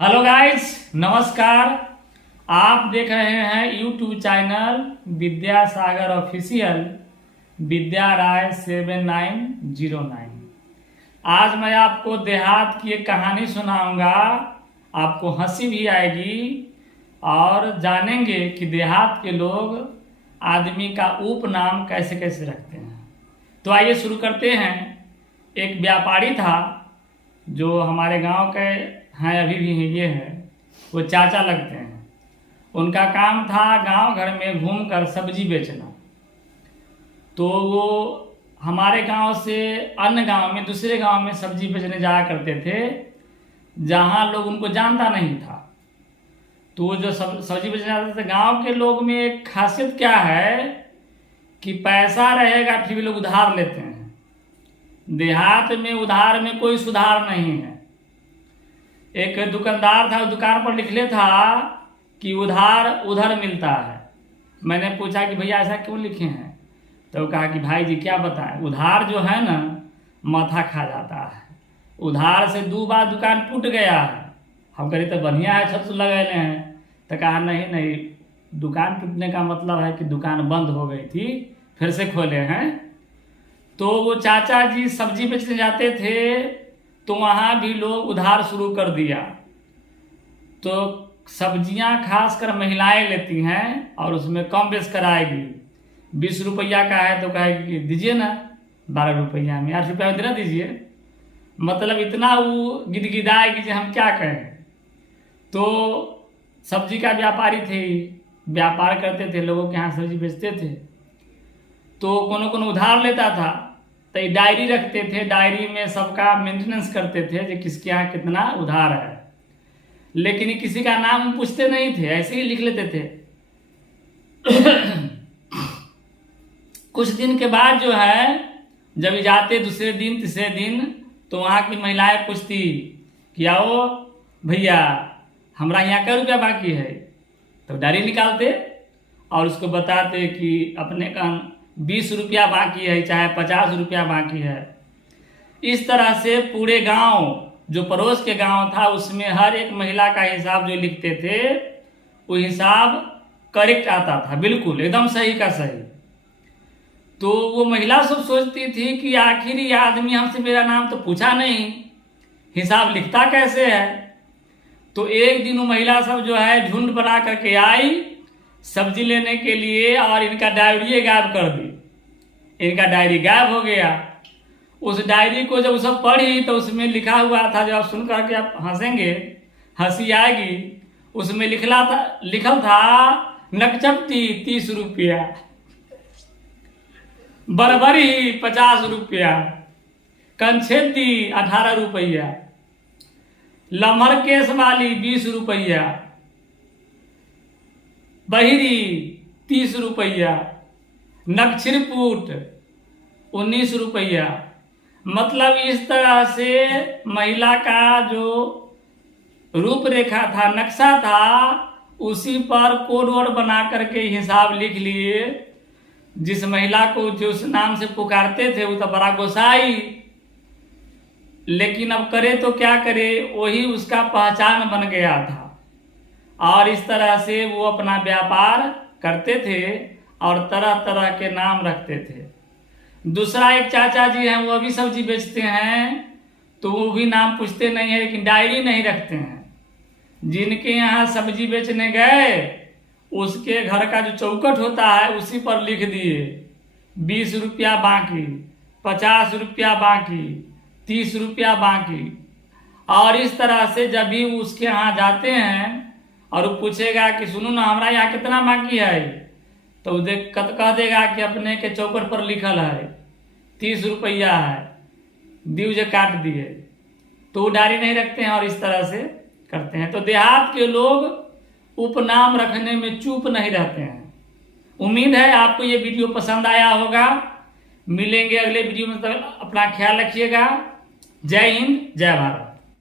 Hello guys, नमस्कार। आप देख रहे हैं यूट्यूब चैनल विद्यासागर ऑफिशियल विद्या राय 7909। आज मैं आपको देहात की एक कहानी सुनाऊंगा। आपको हंसी भी आएगी और जानेंगे कि देहात के लोग आदमी का उपनाम कैसे कैसे रखते हैं। तो आइए शुरू करते हैं। एक व्यापारी था जो हमारे गांव के हैं, अभी भी हैं, ये हैं, वो चाचा लगते हैं। उनका काम था गांव घर में घूमकर सब्जी बेचना। तो वो हमारे गांव से अन्य गांव में, दूसरे गांव में सब्जी बेचने जाया करते थे जहां लोग उनको जानता नहीं था। तो वो जो सब्जी बेचने जाते थे, गांव के लोग में एक खासियत क्या है कि पैसा रहेगा फिर भी लोग उधार लेते हैं। देहात में उधार में कोई सुधार नहीं है। एक दुकानदार था, दुकान पर लिखले था कि उधार उधर मिलता है। मैंने पूछा कि भैया ऐसा क्यों लिखे हैं? तो कहा कि भाई जी क्या बताएं, उधार जो है ना माथा खा जाता है। उधार से 2 बार दुकान टूट गया है। हम कहे तो बढ़िया है, छत लगेले हैं। तो कहा नहीं, दुकान टूटने का मतलब है कि दुकान बंद हो गई थी, फिर से खोले हैं। तो वो चाचा जी सब्जी बेचने जाते थे तो वहाँ भी लोग उधार शुरू कर दिया। तो सब्जियां खासकर महिलाएं लेती हैं और उसमें कम बेच कराएगी। 20 रुपया का है तो कहेगी दीजिए ना 12 रुपया में, 8 रुपया में देना दीजिए। मतलब इतना वो गिदगिदाएगी कि हम क्या कहें। तो सब्जी का व्यापारी थे, व्यापार करते थे, लोगों के यहाँ सब्जी बेचते थे। तो कोनो उधार लेता था तो डायरी रखते थे, डायरी में सबका मेंटेनेंस करते थे कि किसके यहाँ कितना उधार है। लेकिन किसी का नाम पूछते नहीं थे, ऐसे ही लिख लेते थे। कुछ दिन के बाद जो है, जब जाते दूसरे दिन तीसरे दिन, तो वहाँ की महिलाएं पूछती कि आओ भैया हमारा यहाँ क्या रुपया बाकी है। तो डायरी निकालते और उसको बताते कि अपने का 20 रुपया बाकी है, चाहे 50 रुपया बाकी है। इस तरह से पूरे गांव, जो पड़ोस के गांव था, उसमें हर एक महिला का हिसाब जो लिखते थे वो हिसाब करेक्ट आता था, बिल्कुल एकदम सही का सही। तो वो महिला सब सोचती थी कि आखिर ये आदमी हमसे मेरा नाम तो पूछा नहीं, हिसाब लिखता कैसे है। तो एक दिन वो महिला सब जो है झुंड बना करके आई सब्जी लेने के लिए और इनका डायरी गायब कर दी। इनका डायरी गायब हो गया। उस डायरी को जब सब पढ़ी तो उसमें लिखा हुआ था, जो आप सुन करके आप हंसेंगे, हंसी आएगी। उसमें लिखल था नकचपटी 30 रुपया, बरबरी 50 रुपया, कंछेदी 18 रुपया, लमहर केस वाली 20 रुपया, बहिरी 30 रुपया, नक्षिरपुट 19 रुपया। मतलब इस तरह से महिला का जो रूपरेखा था, नक्शा था, उसी पर कोड वर्ड बना करके हिसाब लिख लिए। जिस महिला को जो उस नाम से पुकारते थे वो तो बड़ा गोसाई, लेकिन अब करे तो क्या करे, वही उसका पहचान बन गया था। और इस तरह से वो अपना व्यापार करते थे और तरह तरह के नाम रखते थे। दूसरा एक चाचा जी हैं, वो भी सब्जी बेचते हैं, तो वो भी नाम पूछते नहीं है, लेकिन डायरी नहीं रखते हैं। जिनके यहाँ सब्जी बेचने गए उसके घर का जो चौखट होता है उसी पर लिख दिए 20 रुपया बाकी, 50 रुपया बाकी, 30 रुपया बाकी। और इस तरह से जब भी उसके यहाँ जाते हैं और वो पूछेगा कि सुनो ना हमारा यहाँ कितना बाकी है, तो वो कह देगा कि अपने के चौखट पर लिखल है 30 रुपया है, दीवजे काट दिए। तो वो डायरी नहीं रखते हैं और इस तरह से करते हैं। तो देहात के लोग उपनाम रखने में चूप नहीं रहते हैं। उम्मीद है आपको ये वीडियो पसंद आया होगा। मिलेंगे अगले वीडियो में, तब अपना ख्याल रखिएगा। जय हिंद, जय भारत।